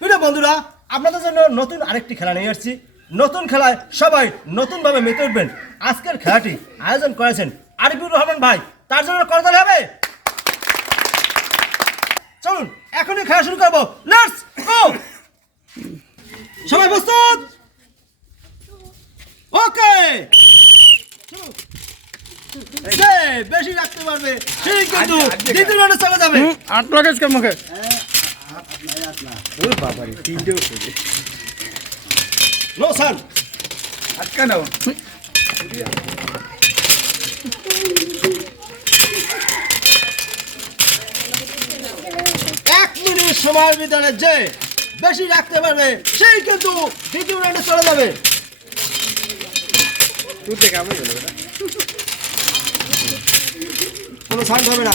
প্রিয় বন্ধুরা আপনাদের জন্য নতুন আরেকটি খেলা নিয়ে আসছি। নতুন খেলায় সবাই নতুনভাবে মেতে উঠবেন। আজকের খেলাটি আয়োজন করেছেন আরিফুর রহমান ভাই। তার জন্য করতালি হবে? চলুন এখনই খেলা শুরু করব। লেটস গো সবাই প্রস্তুত? ওকে বেশি রাখতে পারবে সেই কিন্তু দ্বিতীয় রাউন্ডে চলে যাবে। আট কে মুখে এক মিনিট সময়ের ভিতরে যে বেশি রাখতে পারবে সেই কিন্তু দ্বিতীয় রাউন্ডে চলে যাবে। তুই থেকে আমি গেল কোনো সাউন্ড হবে না।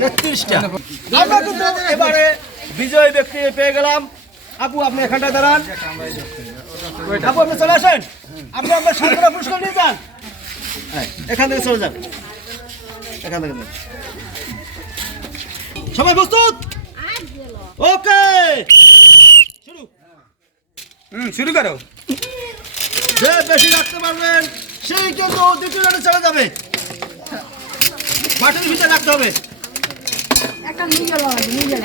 তেত্রিশটা আমরা কিন্তু এবারে বিজয় ব্যক্তি পেয়ে গেলাম। আপু আপনি এখানটায় দাঁড়ান। আপু আপনি চলে আসেন। আপনি আপনার সান্ত্বনা পুরস্কার নিয়ে যান। হ্যাঁ, এখান থেকে চলে যান। এখান থেকে। সবাই প্রস্তুত? ওকে। শুরু। হুম শুরু করো। যে বেশি রাখতে পারবেন সেই কিন্তু দ্বিতীয় চলে যাবে। বাটির ভিতরে রাখতে হবে। একটা নিয়ে গেল নিয়ে গেল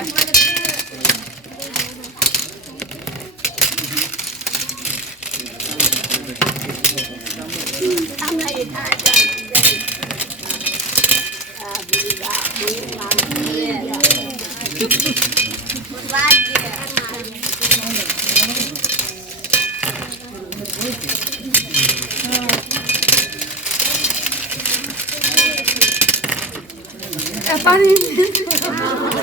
পানি পান্না বুঝি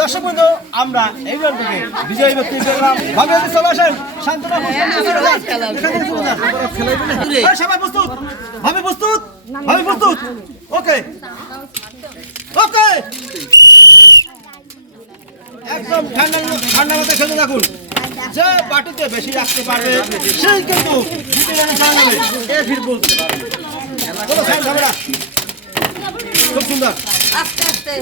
দর্শক বন্ধু আমরা এই থেকে বিজয়ী ব্যক্তি পেলাম ভাবে চলে আসেন শান্তনা সবাই প্রস্তুত? ভাবে প্রস্তুত? ভাবে প্রস্তুত? ওকে। ওকে। একদম ঠান্ডা ঠান্ডা মাথায় খেলতে থাকুন। যে বাটিতে বেশি রাখতে পারবে সেই কিন্তু এ ফির বলতে না খুব সুন্দর। আস্তে আস্তে।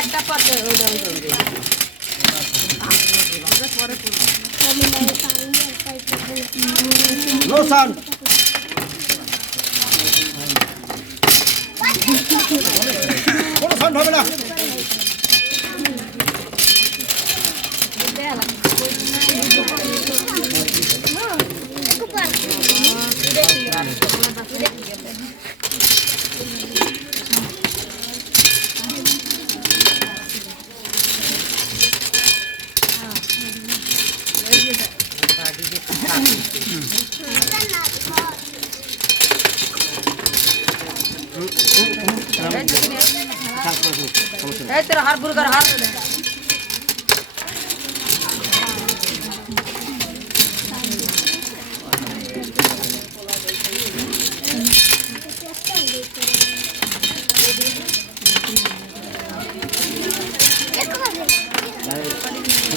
একটা ওইটা কোনো সাউন্ড হবে না। এই তোর হার বুড়ো কর হার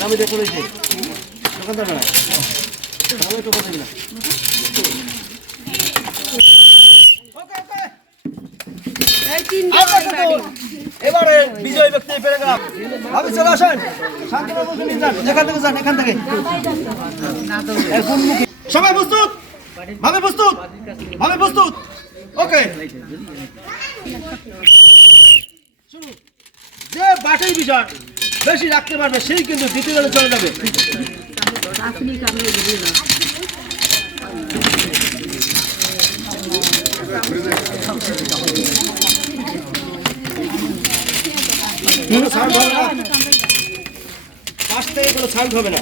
আমি দেখে রয়েছি দোকানদার সবাই প্রস্তুত? ভাবে প্রস্তুত? ভাবে প্রস্তুত? ওকে। যে বাটির বিষয় বেশি রাখতে পারবে, সেই কিন্তু দ্বিতীয় চলে যাবে। কোনো সাউন্ড হবে না পাশ থেকে কোনো সাউন্ড হবে না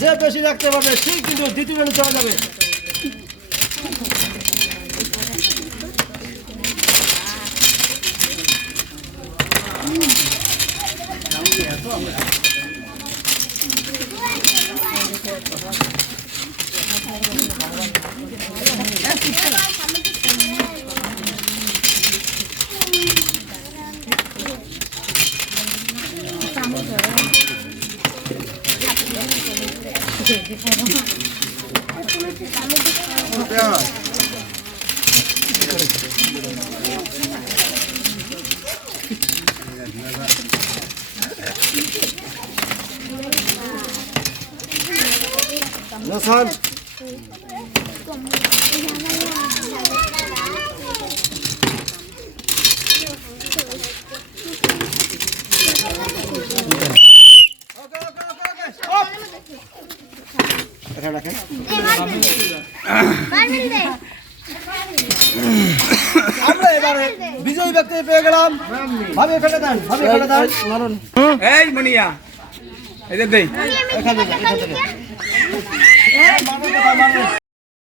যে বেশি রাখতে পারবে, সেই কিন্তু দ্বিতীয় চলা যাবে। নসান এটা রাখেন আমরা এবারে বিজয়ী ব্যক্তি পেয়ে গেলাম। ভাবি ফেলে দেন ভাবি ফেলে দেন। মারুন। এই মনিয়া। এদের দেই। এখানে